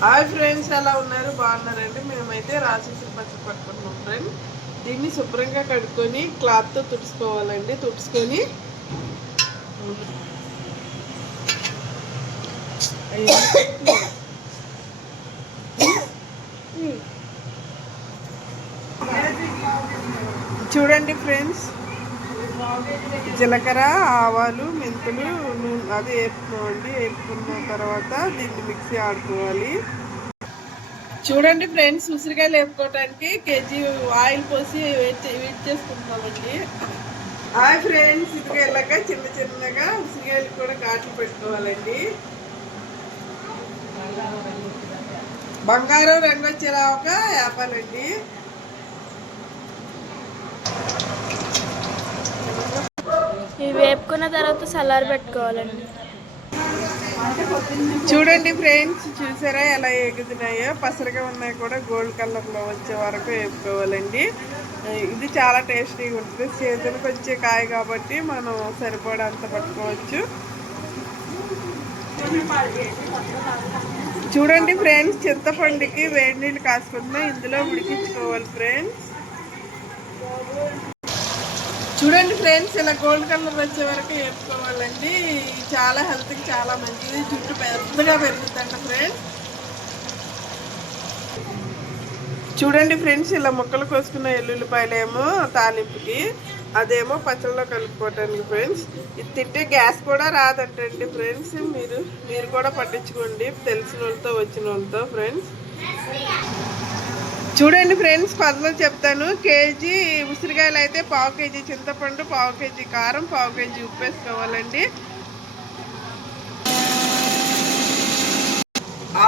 Hi friends ఎలా ఉన్నారు? బాగున్నారండి? మేమైతే రాసేసి పచ్చడి పట్టుకుంటున్నాం ఫ్రెండ్. దీన్ని శుభ్రంగా కడుక్కొని క్లాత్తో తుడుచుకోవాలండి. తుడుచుకొని చూడండి ఫ్రెండ్స్. జీలకర్ర ఆవాలు మెంతులు నూనె అది వేపుకోండి. వేపుకున్న తర్వాత దీన్ని మిక్సీ ఆడుకోవాలి. చూడండి ఫ్రెండ్స్ ఉసిరికాయలు వేపుకోవడానికి కేజీ ఆయిల్ పోసి వేట్ చేసుకుంటున్నామండి. హాయ్ ఫ్రెండ్స్ ఇదిగా ఇలాగ చిన్న చిన్నగా ఉసిరికాయలు కూడా ఘాట్లు పెట్టుకోవాలండి. బంగారం రంగు వచ్చేలాగా వేపాలండి. ఇవి వేపుకున్న తర్వాత సలార్ పెట్టుకోవాలండి. చూడండి ఫ్రెండ్స్ చూసారా ఎలా ఎగుతున్నాయో? పసరగా ఉన్నాయి కూడా గోల్డ్ కలర్లో వచ్చే వరకు వేపుకోవాలండి. ఇది చాలా టేస్టీగా ఉంటుంది. సీజన్కి వచ్చే కాయ కాబట్టి మనం సరిపడంత పట్టుకోవచ్చు. చూడండి ఫ్రెండ్స్ చింతపండుకి వేడి నీళ్ళు కాసుకుంటున్నా. ఇందులో ఉడికించుకోవాలి ఫ్రెండ్స్. చూడండి ఫ్రెండ్స్ ఇలా గోల్డ్ కలర్ వచ్చే వరకు వేపుకోవాలండి చాలా హెల్త్కి చాలా మంచిది. జుట్టు పెద్దగా పెరుగుతుందంట ఫ్రెండ్స్. చూడండి ఫ్రెండ్స్ ఇలా ముక్కలు కోసుకున్న ఎల్లుల్లిపాయలేమో తాలింపుకి అదేమో పచ్చళ్ళలో కలుపుకోవటానికి ఫ్రెండ్స్. ఇది తింటే గ్యాస్ కూడా రాదంటండి ఫ్రెండ్స్. మీరు మీరు కూడా పట్టించుకోండి. తెలిసిన వాళ్ళతో వచ్చిన వాళ్ళతో ఫ్రెండ్స్. చూడండి ఫ్రెండ్స్ పదలో చెప్తాను. కేజీ ఉసిరికాయలు అయితే పావు కేజీ చింతపండు పావు కేజీ కారం పావు కేజీ ఉప్పు వేసుకోవాలండి.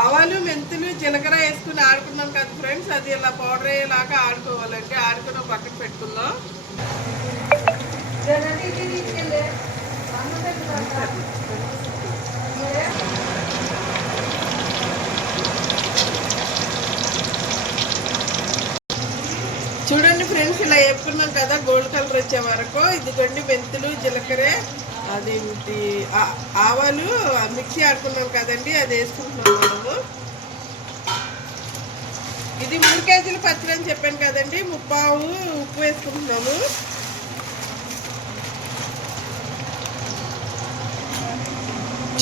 ఆవాలు మెంతులు జీలకర్ర వేసుకుని ఆడుకున్నాం కదా ఫ్రెండ్స్. అది ఇలా పౌడర్ అయ్యేలాగా ఆడుకోవాలండి. ఆడుకుని పక్కన పెట్టుకుందాం. చూడండి ఫ్రెండ్స్ ఇలా వేపుకున్నాం కదా గోల్డ్ కలర్ వచ్చే వరకు. ఇదిగోండి మెంతులు జీలకర్ర అదేంటి ఆవాలు మిక్సీ ఆడుకున్నాం కదండి అది వేసుకుంటున్నాం మనము. ఇది మూడు కేజీలు పచ్చడి అని చెప్పాను కదండి ముప్పావు ఉప్పు వేసుకుంటున్నాము.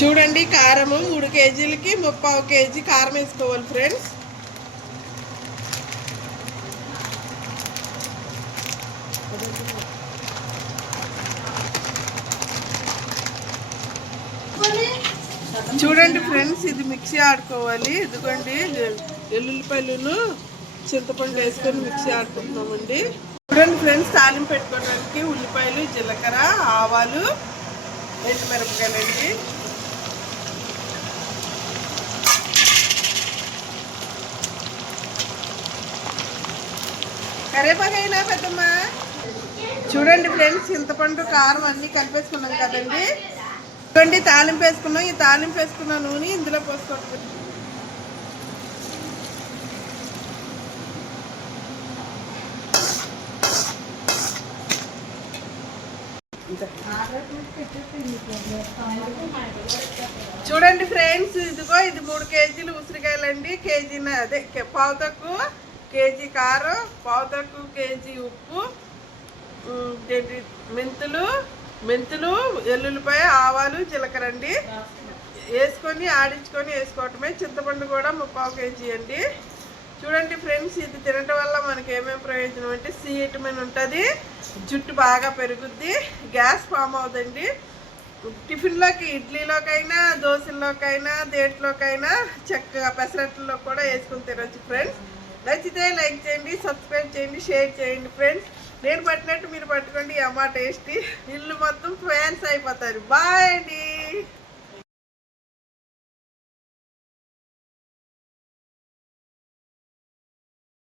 చూడండి కారము మూడు కేజీలకి ముప్పావు కేజీ కారం వేసుకోవాలి ఫ్రెండ్స్. చూడండి ఫ్రెండ్స్ ఇది మిక్సీ ఆడుకోవాలి. ఇదిగోండి ఎల్లుల్లిపల్లులు చింతపండు వేసుకొని మిక్సీ ఆడుకుంటున్నామండి. చూడండి ఫ్రెండ్స్ తాలింపు పెట్టుకోవడానికి ఉల్లిపాయలు జీలకర్ర ఆవాలు ఎండుమిరపకాయలండి. కరేపాకైనా పెద్దమ్మా. చూడండి ఫ్రెండ్స్ చింతపండు కారం అన్నీ కలిపేసుకున్నాం కదండి. చూడండి తాలింపు వేసుకున్నాం ఈ తాలింపు వేసుకున్న నూనె ఇందులో పోసుకోండి. చూడండి ఫ్రెండ్స్ ఇదిగో ఇది మూడు కేజీలు ఉసిరికాయలండి కేజీ అదే పావు తక్కువ కేజీ కారం పావు తక్కువ కేజీ ఉప్పు మెంతులు మెంతులు ఎల్లుల్లిపాయ ఆవాలు జీలకర్ర అండి. వేసుకొని ఆడించుకొని వేసుకోవటమే. చింతపండు కూడా ముప్పావు కేజీ అండి. చూడండి ఫ్రెండ్స్ ఇది తినటం వల్ల మనకి ఏమేమి ప్రయోజనం అంటే సి విటమిన్ ఉంటుంది. జుట్టు బాగా పెరుగుద్ది. గ్యాస్ ఫామ్ అవుతుంది టిఫిన్లోకి ఇడ్లీలోకైనా దోశల్లోకైనా దేంట్లోకైనా చక్కగా పెసరట్లలో కూడా వేసుకుని తినొచ్చు ఫ్రెండ్స్. నచ్చితే లైక్ చేయండి సబ్స్క్రైబ్ చేయండి షేర్ చేయండి ఫ్రెండ్స్. నేను పట్టినట్టు మీరు పట్టుకోండి అమ్మ టేస్టీ. ఇల్లు మొత్తం ఫ్యాన్స్ అయిపోతారు. బాయ్ అండి.